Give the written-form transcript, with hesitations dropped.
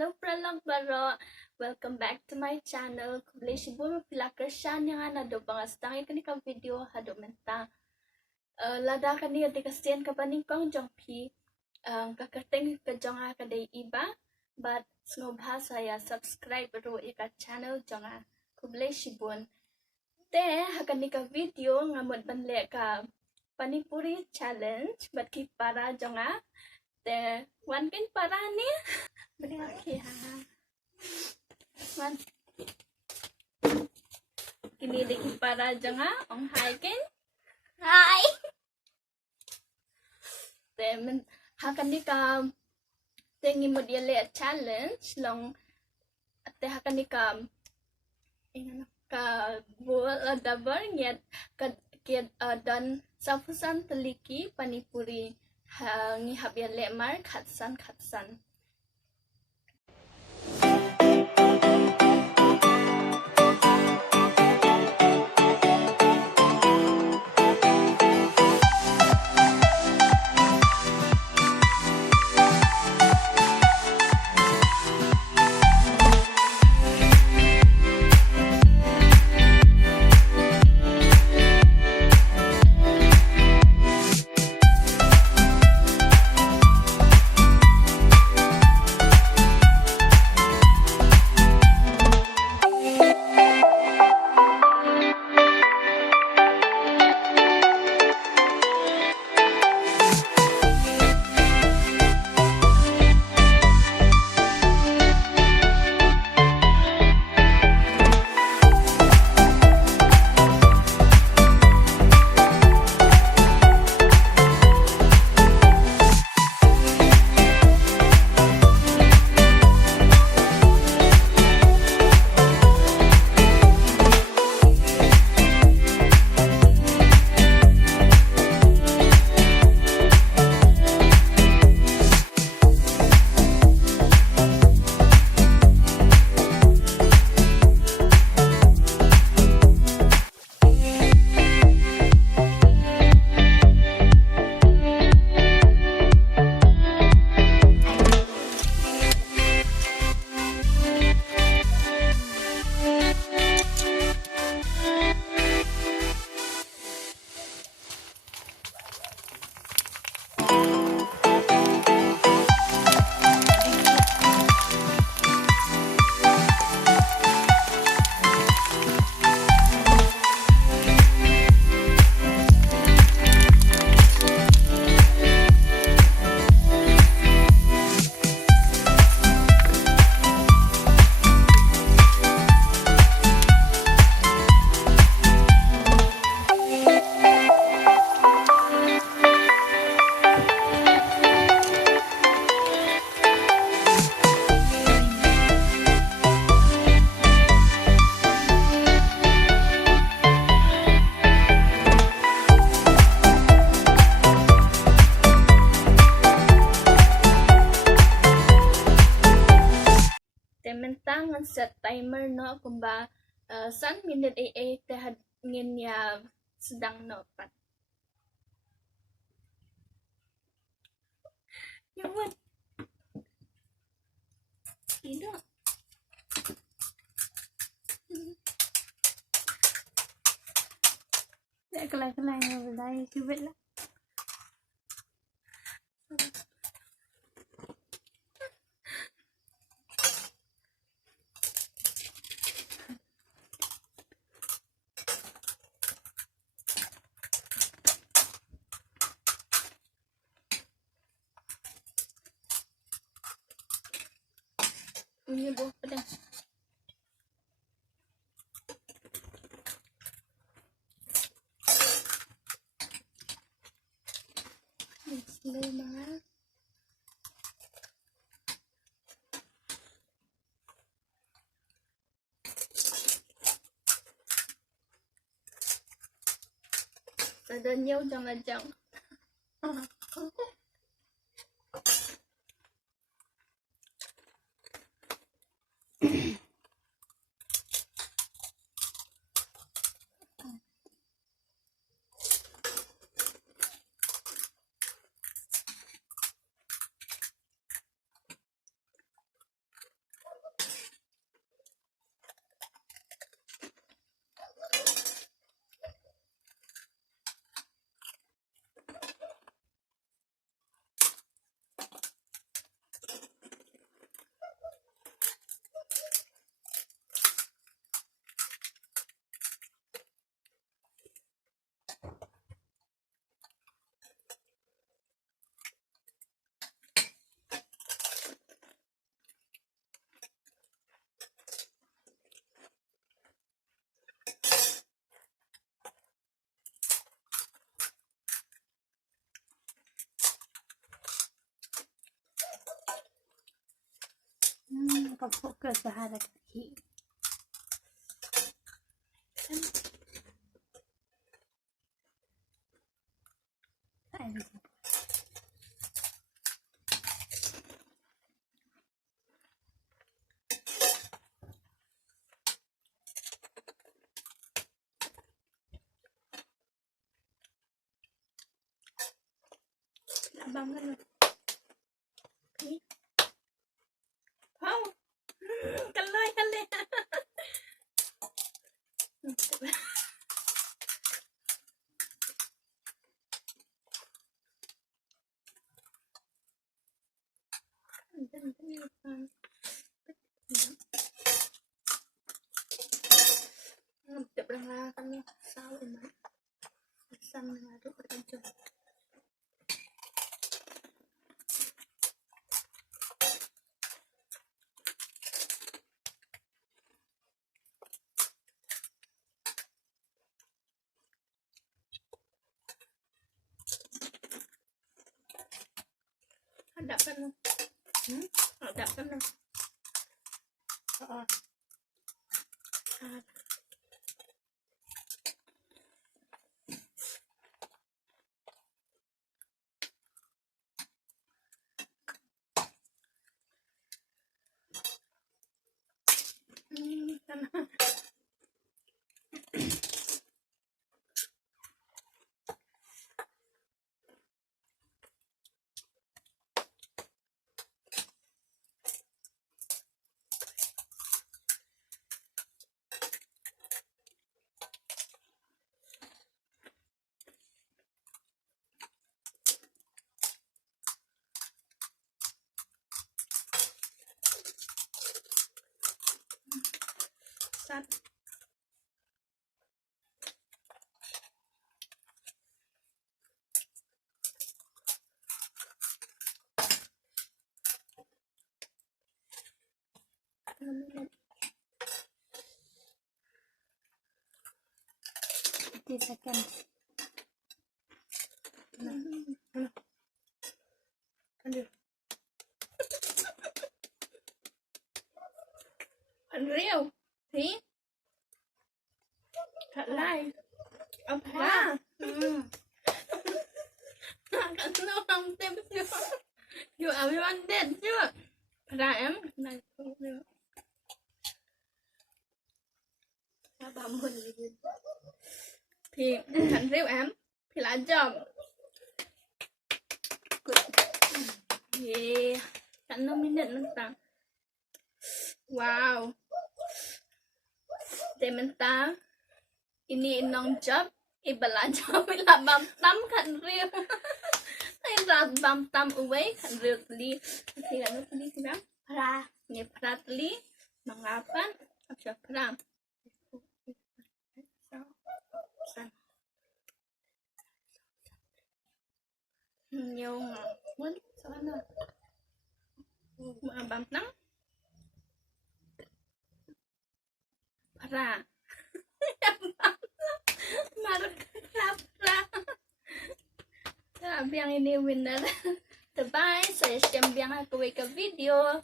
Hello pralog baro. Welcome back to my channel. Kublay sibo mapilakar siya niya nga na do pangastangi kani ka video hado menta. Lada kani ati kasiyan ka paning kong jong pi. Kakateng ka jong nga kaday iba. But snobha saya subscribe ro ika channel jong nga kublay sibon. Te hakani ka video nga mod banle ka panipuri challenge. But ki para jong nga. Te one kin para ni. Beri lagi ha. Man. Kini di para janga ong hai ken. Hai. Then hakan ni ka tengi mo dia challenge long ate hakan ni ka ingano ka buat dabar nyat ka kiat dan safusan teliki panipuri ngi habyan le mar khatsan. Mentang set timer no kumba 1 minute ay tehad ngin ya sedang no pat. Yawan. Tidak. Lại kelai ngồi đây chưa biết lắm. Ini buah pedang. Bismillah. Ada nhiều jangan. pagfokus sa harap hi. Abang kan. Wow. Kalay. Chụp lần là con sao vậy mà xăm là rất là đơn giản. Ada kan? Ada kan? Sat. Seconds. Aduh. Unreal. See? Thật lai. Ông ra. Nó không tem chưa. You everyone dead chưa? Ra em. Này không được. Sao bà mình thì thành rêu em thì là chồng yeah cảnh nó mới định ta wow để mình ta ini nong job ibala job ila bam tam kan rêu tay ra bam tam away kan rêu tli thì là nó tli thì pra nghe pra tli mangapan apa pra nhiều muốn sao ăn rồi mà bám nắng ra marah ra biang ini winner. Bye, saya siap biang aku ke video.